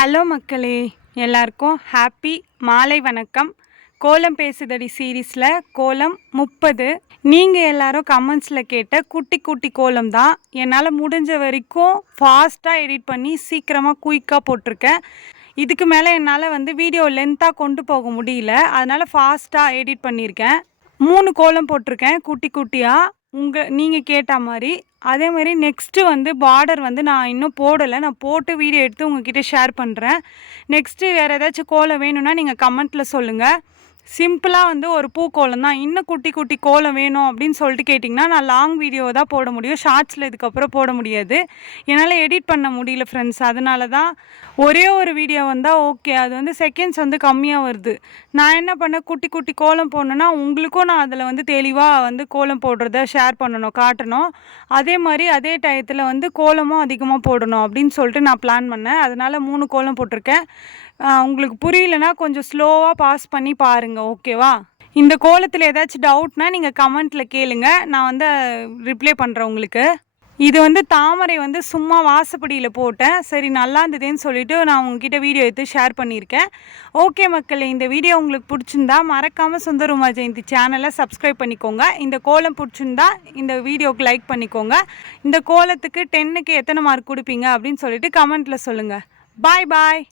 Hello மக்களே, எல்லாருக்கும் happy மாலை வணக்கம். கோலம் பேசுதடி சீரீஸில் கோலம் 30. நீங்கள் எல்லாரும் கமெண்ட்ஸில் கேட்ட குட்டி குட்டி கோலம் தான். என்னால் முடிஞ்ச வரைக்கும் ஃபாஸ்ட்டாக எடிட் பண்ணி சீக்கிரமாக குயிக்காக போட்டிருக்கேன். இதுக்கு மேலே என்னால் வீடியோ லென்த்தாக கொண்டு போக முடியல, அதனால் ஃபாஸ்ட்டாக எடிட் பண்ணியிருக்கேன். 3 கோலம் போட்டிருக்கேன் குட்டி குட்டியாக, நீங்கள் கேட்ட மாதிரி. அதே மாதிரி நெக்ஸ்ட்டு பார்டர் நான் இன்னும் போடலை. நான் போட்டு வீடியோ எடுத்து உங்ககிட்ட ஷேர் பண்ணுறேன். நெக்ஸ்ட்டு வேறு ஏதாச்சும் கோலம் வேணும்னா நீங்கள் கமெண்ட்டில் சொல்லுங்கள். சிம்பிளாக ஒரு பூக்கோலம் தான். இன்னும் குட்டி குட்டி கோலம் வேணும் அப்படின்னு சொல்லிட்டு கேட்டிங்கன்னா நான் லாங் வீடியோ தான் போட முடியும், ஷார்ட்ஸில் இதுக்கப்புறம் போட முடியாது. என்னால் எடிட் பண்ண முடியல ஃப்ரெண்ட்ஸ். அதனால தான் ஒரே ஒரு வீடியோ வந்தால் ஓகே, அது செகண்ட்ஸ் கம்மியாக வருது. நான் என்ன பண்ணேன், குட்டி குட்டி கோலம் போடணுன்னா உங்களுக்கும் நான் அதில் தெளிவாக கோலம் போடுறத ஷேர் பண்ணணும், காட்டணும். அதே மாதிரி அதே டயத்தில் கோலமும் அதிகமாக போடணும் அப்படின்னு சொல்லிட்டு நான் பிளான் பண்ணேன். அதனால் 3 கோலம் போட்டிருக்கேன். உங்களுக்கு புரியலனா கொஞ்சம் ஸ்லோவாக பாஸ் பண்ணி பாருங்கள், ஓகேவா? இந்த கோலத்தில் ஏதாச்சும் டவுட்னா நீங்கள் கமெண்ட்டில் கேளுங்க, நான் ரிப்ளை பண்ணுறேன் உங்களுக்கு. இது தாமரை சும்மா வாசப்படியில் போட்டேன். சரி நல்லா இருந்ததுன்னு சொல்லிவிட்டு நான் உங்ககிட்ட வீடியோ எடுத்து ஷேர் பண்ணியிருக்கேன். ஓகே மக்களே, இந்த வீடியோ உங்களுக்கு பிடிச்சிருந்தா மறக்காமல் சுந்தர் உமா ஜெயந்தி சேனலை சப்ஸ்கிரைப் பண்ணிக்கோங்க. இந்த கோலம் பிடிச்சிருந்தா இந்த வீடியோவுக்கு லைக் பண்ணிக்கோங்க. இந்த கோலத்துக்கு 10க்கு எத்தனை மார்க் கொடுப்பீங்க அப்படின்னு சொல்லிட்டு கமெண்ட்டில் சொல்லுங்கள். பாய் பாய்.